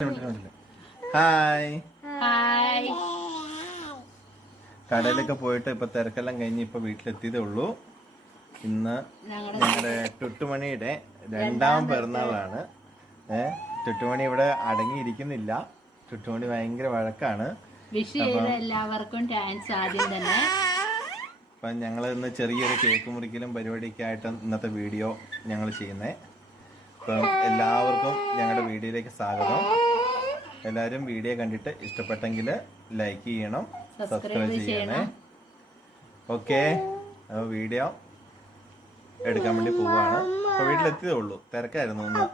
Hi hi. കടയിലൊക്കെ പോയിട്ട് ഇപ്പൊ തിരക്കെല്ലാം കഴിഞ്ഞ് ഇപ്പൊ വീട്ടിലെത്തിയതേ ഉള്ളൂ. ഇന്ന് ഞങ്ങളുടെ ടുട്ടുമണിയുടെ 2ാം പിറന്നാളാണ്. ടുട്ടുമണി ഇവിടെ അടങ്ങിയിരിക്കുന്നില്ല. ടുട്ടുമണി ഭയങ്കര വഴക്കാണ്. എല്ലാവർക്കും താങ്ക്സ് ആദ്യം തന്നെ. അപ്പൊ ഞങ്ങൾ ഇന്ന് ചെറിയൊരു കേക്ക് മുറിക്കലും പരിപാടിയൊക്കെ ആയിട്ട് ഇന്നത്തെ വീഡിയോ ഞങ്ങൾ ചെയ്യുന്നേ. അപ്പം എല്ലാവർക്കും ഞങ്ങളുടെ വീഡിയോയിലേക്ക് സ്വാഗതം. എല്ലാവരും വീഡിയോ കണ്ടിട്ട് ഇഷ്ടപ്പെട്ടെങ്കിൽ ലൈക്ക് ചെയ്യണം, സബ്സ്ക്രൈബ് ചെയ്യണേ. ഓക്കെ, വീഡിയോ എടുക്കാൻ വേണ്ടി പോവാണ്. അപ്പൊ വീട്ടിലെത്തിയതേ ഉള്ളൂ. തിരക്കായിരുന്നു, ഒന്ന്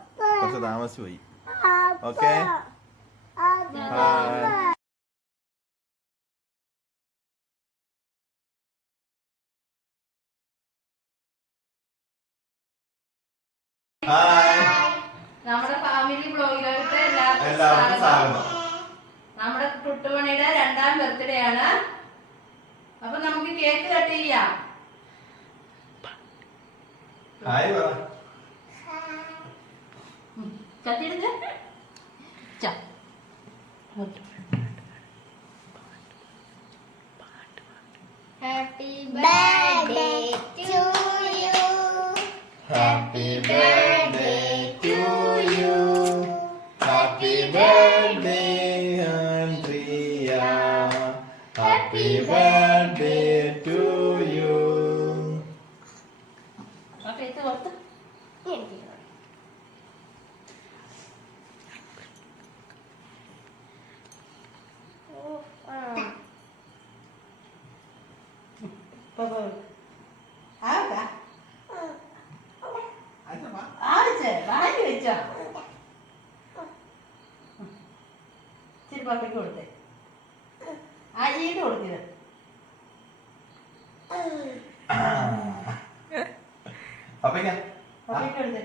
കുറച്ച് താമസിച്ചു പോയി. ഓക്കെ, നമ്മുടെ ഫാമിലി ബ്ലോഗിലോട്ട് എല്ലാവർക്കും സ്വാഗതം. നമ്മുടെ ടുട്ടുമണിയുടെ 2ാം ബർത്ത്ഡേ ആണ്. അപ്പൊ നമുക്ക് കേക്ക് കട്ട് ചെയ്യാം. കട്ടിടുക. Happy birthday to you. Happy birthday to you. Happy birthday Andrea. Happy birthday to you. അപ്പൊ ഇത് കൊടുത്ത് വാങ്ങി വെച്ചോ. ഇച്ചിരി പപ്പയ്ക്ക് കൊടുത്തേ. ആ ചെയ്ത് കൊടുത്തില്ല. പപ്പയ്ക്ക് കൊടുത്തേ.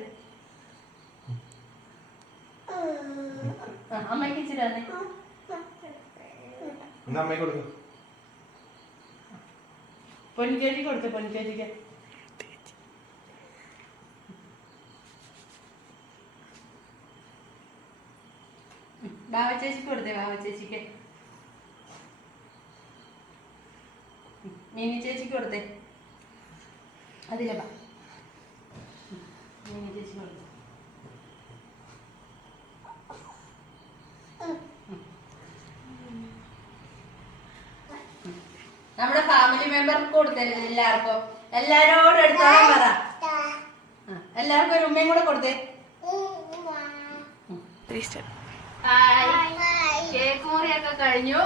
അമ്മയ്ക്ക് ഇച്ചിരി തന്നെ. പൊന്നിച്ചേച്ചിക്ക് കൊടുത്തേ. പൊന്നിച്ചേച്ചിക്ക് ബാവച്ചേച്ചിക്ക് കൊടുത്തേ. ബാവച്ചേച്ചിക്ക് മിനി ചേച്ചിക്ക് കൊടുത്തേ. അതിലെ ബാ മിനി ചേച്ചി കൊടുത്തേ. നമ്മുടെ ഫാമിലി മെമ്പർക്ക് കൊടുത്തേ. എല്ലാവർക്കും എല്ലാരോടും എടുത്തോളം പറ. എല്ലാവർക്കും ഒരു ഉമ്മയും കൂടെ കൊടുത്തേ. കേക്ക് മുറിയൊക്കെ കഴിഞ്ഞു.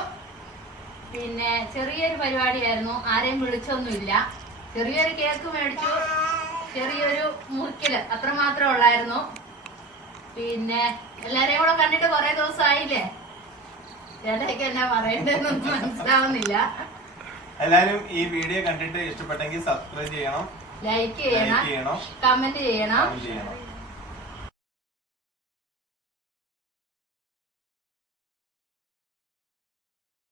പിന്നെ ചെറിയൊരു പരിപാടിയായിരുന്നു. ആരെയും വിളിച്ചൊന്നുമില്ല. ചെറിയൊരു കേക്ക് മേടിച്ചു, ചെറിയൊരു മുറിക്കല് അത്രമാത്രം ഉള്ളായിരുന്നു. പിന്നെ എല്ലാരെയും കൂടെ കണ്ടിട്ട് കുറെ ദിവസമായില്ലേ. ചേട്ടയ്ക്ക് എന്നാ പറയണ്ടെന്നൊന്നും മനസ്സിലാവുന്നില്ല. എല്ലാരും ഈ വീഡിയോ കണ്ടിട്ട് ഇഷ്ടപ്പെട്ടെങ്കിൽ സബ്സ്ക്രൈബ് ചെയ്യണം, ലൈക്ക് ചെയ്യണം, കമന്റ് ചെയ്യണം.